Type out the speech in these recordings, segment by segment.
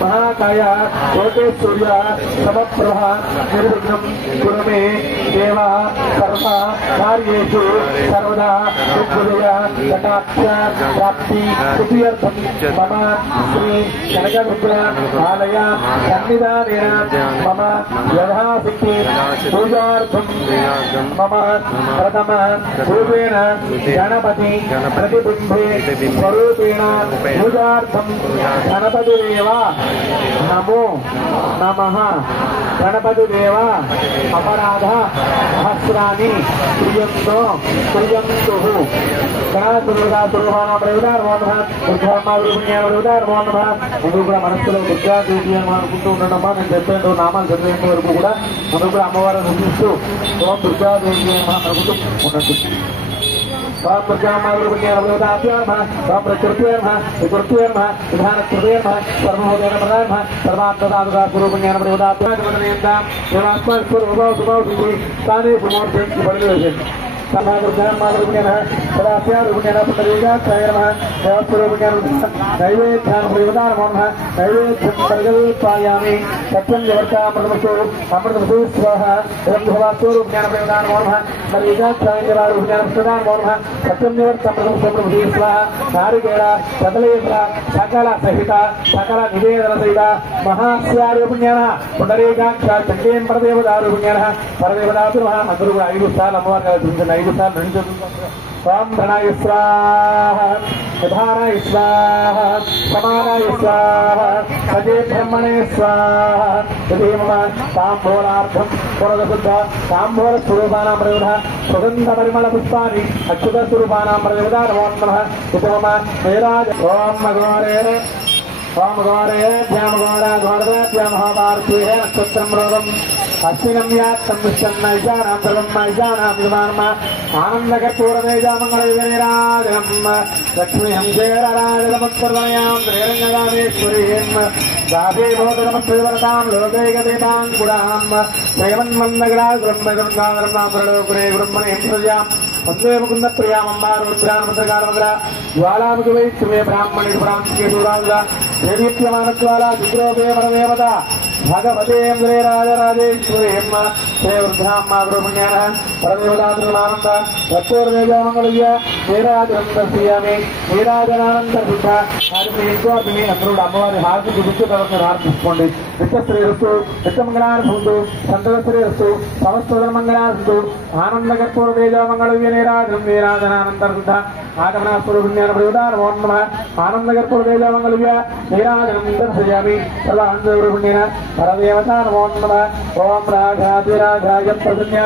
महाकाय कोटेश्वर्य समप्रभ निर्विघ्नं कुरु मे देव सर्व कार्येषु सर्वदा विद्युदय कटाक्ष प्राप्ति सिद्ध्यर्थं मम श्री कनकदुर्गा आलय सन्निधानेन मम यथाशक्ति पूजार्थं मम प्रथम रूपेण गणपति प्रतिबिम्बे स्वरूपेण पूजार्थं गणपतिदेव नमो नमः। गणपतिदेव अपराध सहस्राणि क्रियन्तु गणदुर्गा स्वरूपाणां प्रयोगार नमः దుర్గమ్మ రూపిణ్యాల ప్రయోగాर నమः ముందు కూడా మనసులో దుర్గా దేవి అని అనుకుంటూ ఉండడమ్మా నేను చెప్పేందుకు నామాలు చదివేంత వరకు కూడా ముందు కూడా అమ్మవారిని సూచిస్తూ ఓం దుర్గా దేవి అనుకుంటూ ఉండండి। राम सत्यम नारिकेल सकलेन्द्र सकल सहित सकल निवेदन सहित महास्यारूपिण्यः पुंडरीकाक्ष चंडीं परदेवतारूपिण्यः परदेवतातुः अंदरू 5 साल अम्मवारी 5 साल ओम प्रणय स्वाहा प्रधानाय स्वाहा समानाय स्वाहा सजे ब्रह्मणे स्वाहा तदेव तांबूलार्थं पुरदशुद्ध तांबूल स्वरूपाणां प्रयोगः सुगंध परिमल पुष्पाणि अक्षत स्वरूपाणां प्रयोगः नमो नमः उत्तम मेराज ओम गौरे ध्यान गौरा गौरद्या महाभारतीय नक्षत्रं रोगम् अस्मिन् यात्तं विष्णुनैजानां सर्वमैजानां विमानमा आनन्दकर्पूरमेजामङ्गलविजयराजम् लक्ष्मीहं जयराजनमत्पर्वयां त्रैरङ्गदामेश्वरीं गाभे भवतनमत्रिवरतां लोकैकदेवाङ्कुरां त्रयवन्मन्दगराग्रह्मगङ्गाधर्मां ब्रह्मणे प्रजां वन्दे मुकुन्दप्रियामम्बारुद्रान्मत्रकालमग्रा ज्वालामुखवैत्र्ये ब्राह्मणे ब्राह्मणेश्वराग्रा देदीप्यमानज्वाला विग्रोहे परदेवता भगवते राजराजेश्वरीं श्रीवृद्धाम्मागुरुपुण्याः परदेवतात्रिनानन्द रक्तोर्वेजमङ्गलय्य नीराजनं दर्शयामि नीराजनानन्दसिद्ध हारिस्वामी అందరూ అమ్మవారి హారతి చూపిస్తూ తర్వాత హారతించుకోండి। నిత్యశ్రేయస్సు నిత్యమంగళానుభూతు సంతశ్రేయస్సు సమస్త మంగళానుభూతు ఆనందకర్పూరవేజమంగళయ్య నీరాజనం నీరాజనానందసిద్ధ ఆగమనాస్వరూపిణ్యాన ప్రయోగార్ నమో నమః ఆనందకర్పూరవేజమంగళయ్య నీరాజనం దర్శయామి సర్వానందరూపిణ్యేన परदेवता नमो नमः ओम राघाधिराघाय प्रसन्न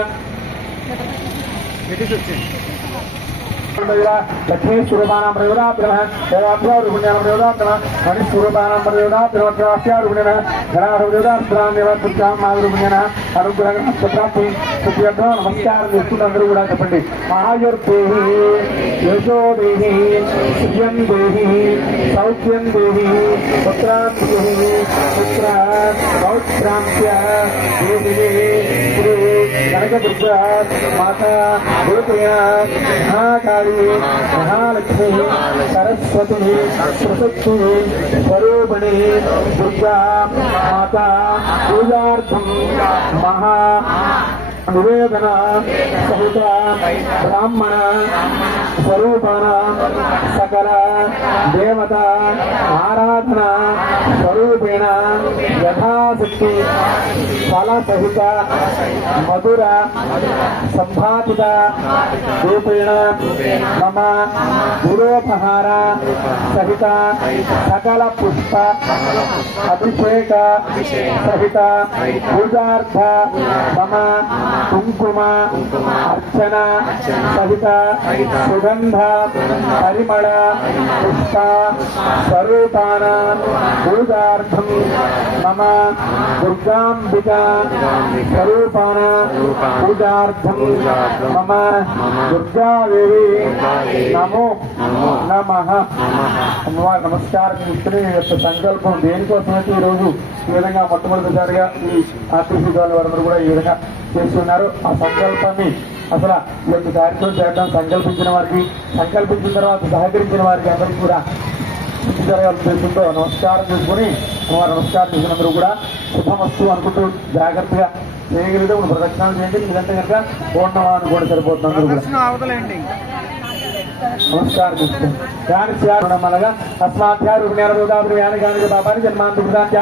लक्ष्मी स्वरूपानां प्रयोदात्मनः देवाभ्यो रुग्ण्यानां प्रयोदात्मनः मणिस्वरूपानां प्रयोदात्मनः रुग्ण्यानां गणाधोदात्मनामेव पुत्रां मारुग्ण्यानां अनुग्रहं प्राप्ति सुप्रियतो नमस्कारं చేస్తున్నందరూ కూడా చెప్పండి ఆయుర్దేహి యశోదేహి శ్రియం దేహి సౌఖ్యం దేహి పుత్రాందేహి పుత్ర పౌత్రాంత్య దేహి శ్రీ కనకదుర్గ మాతా రూపేణ महाकाली महालक्ष्मी सरस्वती प्रसक्ति स्वरूपिणी दुर्गा माता पूजार्थम महा निवेदन सहित ब्राह्मण स्वरूपाण सकल देवता आराधना स्वरूपेण यथाशक्ति फल सहित मधुर संभातित रूपेण मम गुरोपहार सहित सकल पुष्प अभिषेक सहित पूजार्थ मम कुंकुम अर्चना सहित सुगंध परिमल पुष्प स्वरूपाण पूजार्थम मम दुर्गांबिका स्वरूपाण पूजार्थम मम दुर्गादेवी नमो नमः అమ్మవారి నమస్కారం ఇస్తున్న యొక్క సంకల్పం దేనికోసమైతే ఈ రోజు ఈ విధంగా మొట్టమొదటిసారిగా ఈ ఆర్టీసీ వాళ్ళు వారందరూ కూడా ఈ విధంగా చేస్తున్నారు. ఆ సంకల్పాన్ని అసలు ఈ యొక్క కార్యక్రమం చేయడం సంకల్పించిన వారికి సంకల్పించిన తర్వాత సహకరించిన వారికి అందరికీ కూడా ఉద్దేశంతో నమస్కారం చేసుకుని అమ్మవారి నమస్కారం చేసినందరూ కూడా శుభమస్తు అనుకుంటూ జాగ్రత్తగా చేయగలిగితే ఇప్పుడు ప్రదక్షిణాలు చేయండి. ఇదంటే కనుక పూర్ణమా అనుకోండి సరిపోతుంది. नमस्कार मनगा अस्माध्यारूपिण्यानुदायानि पापानि जन्मान्तर्गताञ्च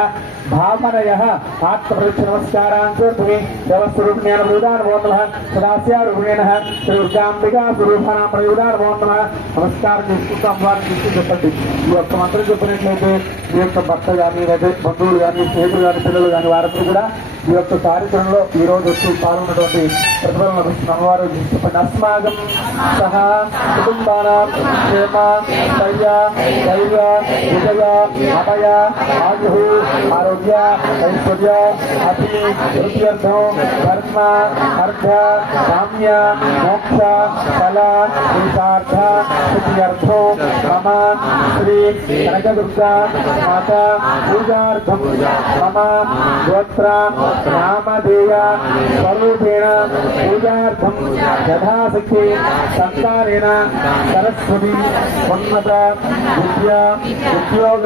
भावनयः आत्मप्रदक्ष नमस्कारान् कर्तुमि देवस्वरूपिण्यानुदान नमो नमः सदास्यारूपिणः श्री दुर्गांबिका स्वरूपानां प्रयोदान नमो नमः नमस्कार చేసుకుంటూ అమ్మవారిని చూస్తూ చెప్పండి. ఈ యొక్క మంత్రం చెప్పినట్లయితే ఈ యొక్క భర్త కానీ లేదా బంధువులు కానీ స్నేహితులు కానీ పిల్లలు కానీ వారందరూ కూడా ఈ యొక్క కార్యక్రమంలో ఈ రోజు వచ్చి పాల్గొన్నటువంటి ప్రతిఫలం లభిస్తున్న అమ్మవారు చెప్పండి. అస్మాకం సహా కుటుంబానాం క్షేమ ధైర్య ధైర్య విజయ అభయ ఆయు ఆరోగ్య ఐశ్వర్య అతి వృత్యర్థం ధర్మ అర్థ కామ్య మోక్ష ఫల పురుషార్థ సిద్ధ్యర్థం మమ శ్రీ కనకదుర్గా మాతా పూజార్థం మమ గోత్ర నామధేయ స్వరూపేణ పూజార్థం యథాశక్తి సంతానేన सरस्वती उन्नत विद्या उद्योग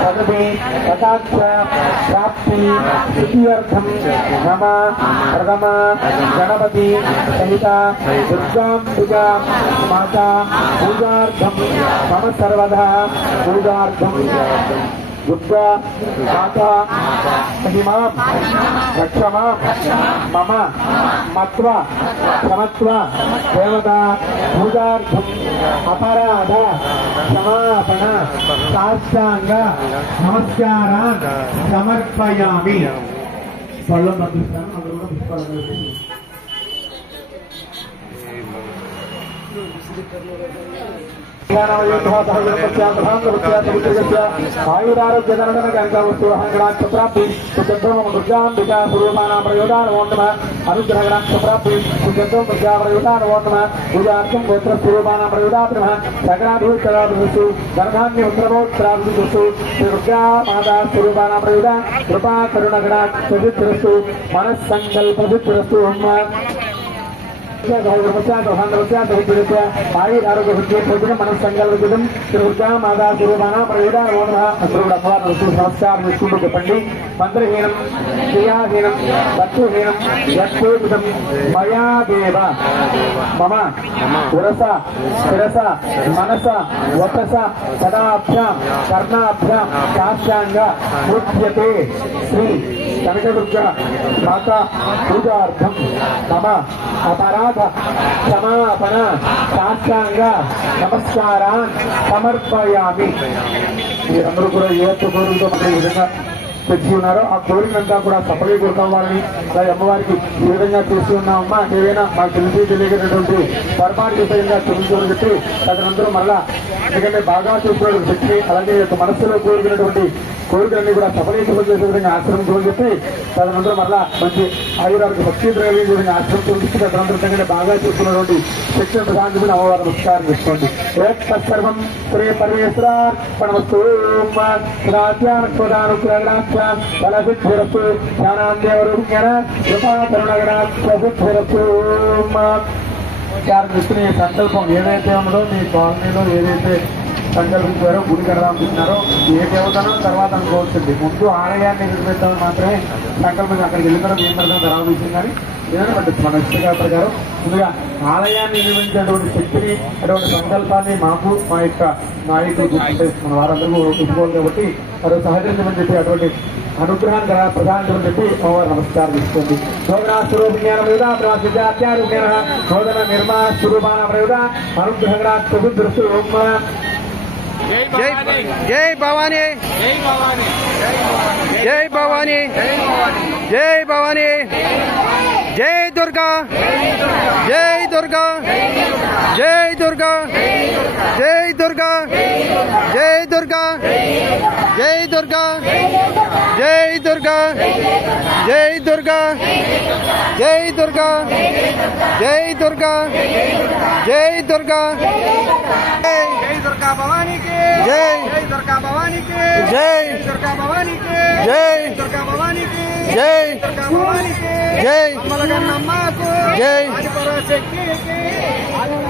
पदवी कटाक्ष प्राप्ति सिद्ध्यर्थम नम प्रथम गणपति सहित दुर्गांबिका माता पूजार्थम मम सर्वदा पूजार्थम दुर्गा माता महिमा रक्षमा मम मत्वा समत्वा देवता पूजार्थम अपराध क्षमापण साष्टांग नमस्कारान् समर्पयामि. पल्लं पंपिस्तानु अंदरू कूडा पुष्पालु आयुरारोग्य दंडन गंगावस्तु प्राप्ति दुर्गांबिका स्वरूपानां प्रयोदान नमो नमः अनुग्रहणाक्ष प्राप्ति सुगंधं प्रजा प्रयोदान नमो नमः पूजार्थं गोत्र स्वरूपानां प्रयोदान नमः सगराधिष्ठरादिषु धनधान्य उत्तमोत्तरादिषु दुर्गा माता स्वरूपानां प्रयोदान कृपा करुणगणाक्ष सिद्धिरस्तु मनस्संकल्पसिद्धिरस्तु. మనస్సంకల్పితం దుర్గా మాతా స్వరూపానాం ప్రయోదాన నమో నమః. అందరూ నమస్కారం చేసుకుంటూ చెప్పండి. మంత్రహీనం క్రియాహీనం వస్తుహీనం యత్పూజితం మయా దేవ మమ పురస శిరస మనస వచస సదాభ్యాం కర్ణాభ్యాం సాష్టాంగ ముచ్యతే శ్రీ కనకదుర్గ మాతా పూజార్థం మమ अपराध क्षमापण साष्टांग नमस्कारान् समर्पयामि. అందరూ కూడా యువత కోరుతో ఈ విధంగా తెచ్చి ఉన్నారో ఆ కోరికనంతా కూడా సఫలీకృతవ్వాలని అలాగే అమ్మవారికి ఈ విధంగా చేస్తూ ఉన్నామమ్మా ఏదైనా మాకు తెలియనటువంటి పొరపాటు విధంగా క్షమించమని చెప్పి తదనంతరం మరలా ఎందుకంటే బాగా చూసుకున్న శక్తిని అలాగే మనస్సులో కోరుకున్నటువంటి కోరికలన్నీ కూడా సఫలీకృతం చేసే విధంగా ఆశ్రమించమని చెప్పి తదనంతరం మరలా మంచి ఆయురాలకు భక్తి కలిగే విధంగా ఆశ్రమించి తదనంతరం బాగా చూసుకున్నటువంటి శక్తిని ప్రధానమైన అమ్మవారు నమస్కారం చేసుకోండి సర్వం శ్రీ పరమేశ్వరార్పణమస్తు ఫలసిద్ధిరస్తు జ్ఞానాందేవరూప్యేన కృపాకరుణగణాసిద్ధిరస్తు. ఇస్తున్న సంకల్పం ఏదైతే ఉన్నదో మీ కాలనీలో ఏదైతే సంకల్పించారో గుడి కడదామనుకుంటున్నారో ఏ దేవతనో తర్వాత అనుకోవచ్చుంది. ముందు ఆలయాన్ని నిర్మిద్దామని మాత్రమే సంకల్పం. అక్కడికి వెళ్ళిన తర్వాత ఏం పెడతాం తర్వాత విషయం కానీ ఏదైనా పట్టింది మన ఇష్టగా ప్రకారం ముందుగా ఆలయాన్ని నిర్మించేటువంటి శక్తిని అటువంటి సంకల్పాన్ని మాకు మా యొక్క నాయకులు గుర్తించేస్తున్న వారందరూ ఒప్పుకోవాలి కాబట్టి వారు సహకరించమని చెప్పి అటువంటి అనుగ్రహాన్ని కదా ప్రధానించమని చెప్పి అమ్మవారు నమస్కారం తీసుకోండి. శోధనా స్వరూపజ్ఞానం శోధన నిర్మాణ స్వరూపాన ప్రయోగ అనుగ్రహంగా చతుర్దృష్టి జై భవానీ జై భవానీ జై భవానీ జై దుర్గా జై దుర్గా జై దుర్గా జై దుర్గా జై దుర్గా జై దుర్గా జై దుర్గా జై దుర్గా జై దుర్గా జై దుర్గా జై దుర్గా జై దుర్గా భవానీ కి జై దుర్గా భవానీ కి జై దుర్గా భవానీ కి జై దుర్గా భవానీ కి జై దుర్గా భవానీ కి జై అమ్మలకు జై